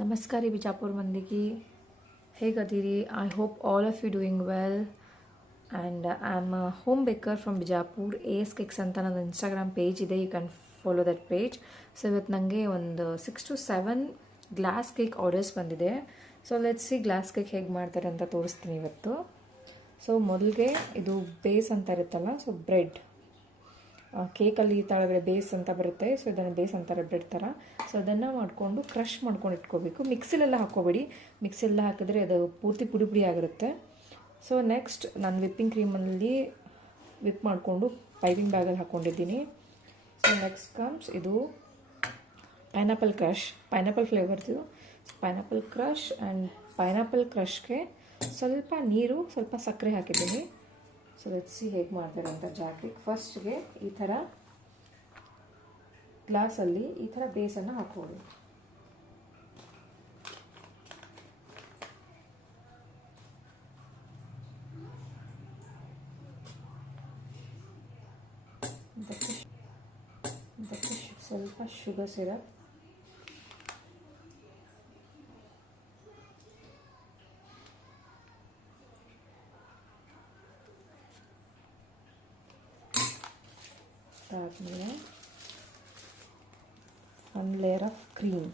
ನಮಸ್ಕಾರ ಬಿಜಾಪುರ ಮಂದಿಗೆ ಹೇಗದಿರಿ I hope all of you doing well and I am a home baker from Bijapur AS Cakes ಅಂತ ನನ್ನ Instagram page ಇದೆ. You can follow that page. So ಇವತ್ತು ನನಗೆ ಒಂದು 6 to 7 ಗ್ಲಾಸ್ ಕೇಕ್ ಆರ್ಡರ್ಸ್ ಬಂದಿದೆ. So let's see glass cake ಹೇಗೆ ಮಾಡ್ತಾರೆ ಅಂತ ತೋರಿಸ್ತೀನಿ ಇವತ್ತು. ಸೊ ಮೊದಲಿಗೆ ಇದು ಬೇಸ್ ಅಂತ ಇರುತ್ತಲ್ಲ, ಸೊ ಬ್ರೆಡ್ ಕೇಕಲ್ಲಿ ಕೆಳಗಡೆ ಬೇಸ್ ಅಂತ ಬರುತ್ತೆ. ಸೊ ಇದನ್ನು ಬೇಸ್ ಅಂತಾರೆ ಬ್ರೆಡ್ ಥರ. ಸೊ ಅದನ್ನು ಮಾಡಿಕೊಂಡು ಕ್ರಷ್ ಮಾಡ್ಕೊಂಡು ಇಟ್ಕೋಬೇಕು. ಮಿಕ್ಸಿಲೆಲ್ಲ ಹಾಕ್ಕೋಬೇಡಿ, ಮಿಕ್ಸಿಲೆಲ್ಲ ಹಾಕಿದ್ರೆ ಅದು ಪೂರ್ತಿ ಪುಡಿ ಪುಡಿ ಆಗಿರುತ್ತೆ. ಸೊ ನೆಕ್ಸ್ಟ್ ನಾನು ವಿಪ್ಪಿಂಗ್ ಕ್ರೀಮಲ್ಲಿ ವಿಪ್ ಮಾಡಿಕೊಂಡು ಪೈಪಿಂಗ್ ಬ್ಯಾಗಲ್ಲಿ ಹಾಕ್ಕೊಂಡಿದ್ದೀನಿ. ಸೊ ನೆಕ್ಸ್ಟ್ ಕಮ್ಸ್ ಇದು ಪೈನಾಪಲ್ ಕ್ರಷ್, ಪೈನಾಪಲ್ ಫ್ಲೇವರ್ದು ಪೈನಾಪಲ್ ಕ್ರಷ್. ಆ್ಯಂಡ್ ಪೈನಾಪಲ್ ಕ್ರಷ್ಗೆ ಸ್ವಲ್ಪ ನೀರು, ಸ್ವಲ್ಪ ಸಕ್ಕರೆ ಹಾಕಿದ್ದೀನಿ. ಸೊ ಲೆಟ್ಸ್ ಸಿ ಹೇಗೆ ಮಾಡ್ತಾರೆ ಅಂತ ಜಾಕೆಟ್. ಫಸ್ಟ್ಗೆ ಈ ಥರ ಗ್ಲಾಸಲ್ಲಿ ಈ ಥರ ಬೇಸನ್ನು ಹಾಕ್ಕೊಳ್ಳಿ. ಇದಕ್ಕೆ ಸ್ವಲ್ಪ ಶುಗರ್ ಸಿರಪ್, ಆದಮೇಲೆ ಒಂದು ಲೇಯರ್ ಆಫ್ ಕ್ರೀಮ್.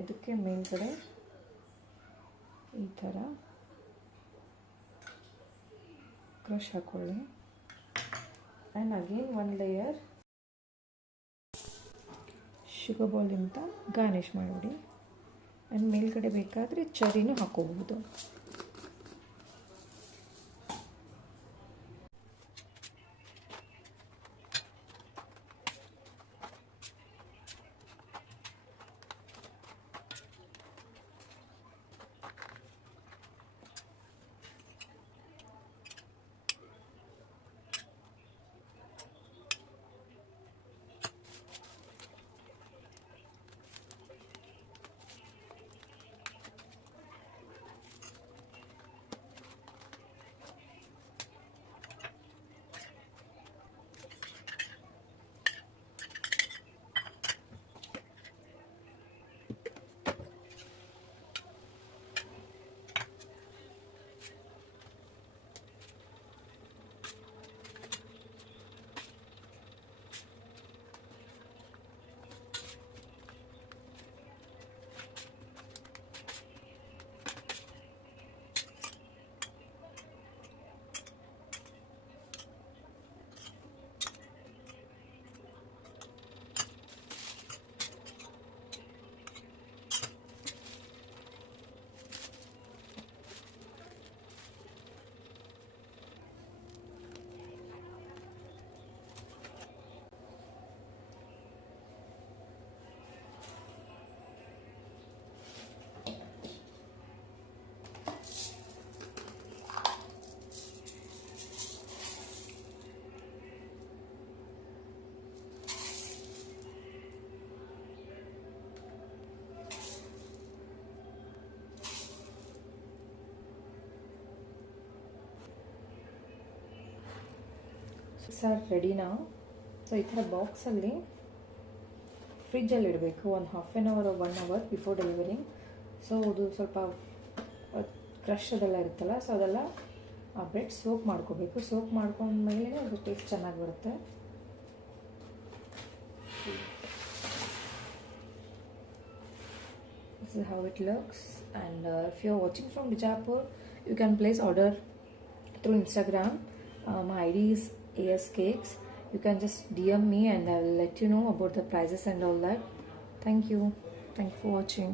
ಇದಕ್ಕೆ ಮೇಲ್ಗಡೆ ಈ ಥರ ಕ್ರಷ್ ಹಾಕೊಳ್ಳಿ. ಆ್ಯಂಡ್ ಅಗೇನ್ ಒಂದು ಲೇಯರ್ ಶುಗರ್ ಬಾಲ್ನಿಂದ ಗಾರ್ನಿಷ್ ಮಾಡಿಬಿಡಿ. ಆ್ಯಂಡ್ ಮೇಲ್ಗಡೆ ಬೇಕಾದರೆ ಚೆರಿನೂ ಹಾಕೋಬಹುದು. ಸರ್ ರೆಡಿ ನಾವು. ಸೊ ಈ ಥರ ಬಾಕ್ಸಲ್ಲಿ ಫ್ರಿಜ್ಜಲ್ಲಿ ಇಡಬೇಕು ಒಂದು half an hour 1 hour before delivering. So ಅದು ಸ್ವಲ್ಪ ಕ್ರಷ್ ಅದೆಲ್ಲ ಇರುತ್ತಲ್ಲ, ಸೊ ಅದೆಲ್ಲ ಆ ಬ್ರೆಡ್ ಸೋಕ್ ಮಾಡ್ಕೋಬೇಕು. ಸೋಕ್ ಮಾಡ್ಕೊಂಡ್ಮೇಲೆ ಅದು ಟೇಸ್ಟ್ ಚೆನ್ನಾಗಿ ಬರುತ್ತೆ. This is how it looks. And if you're watching from Bijapur, you can place order through Instagram. My ID is AS Cakes. You can just DM me and I'll let you know about the prices and all that. Thank you for watching.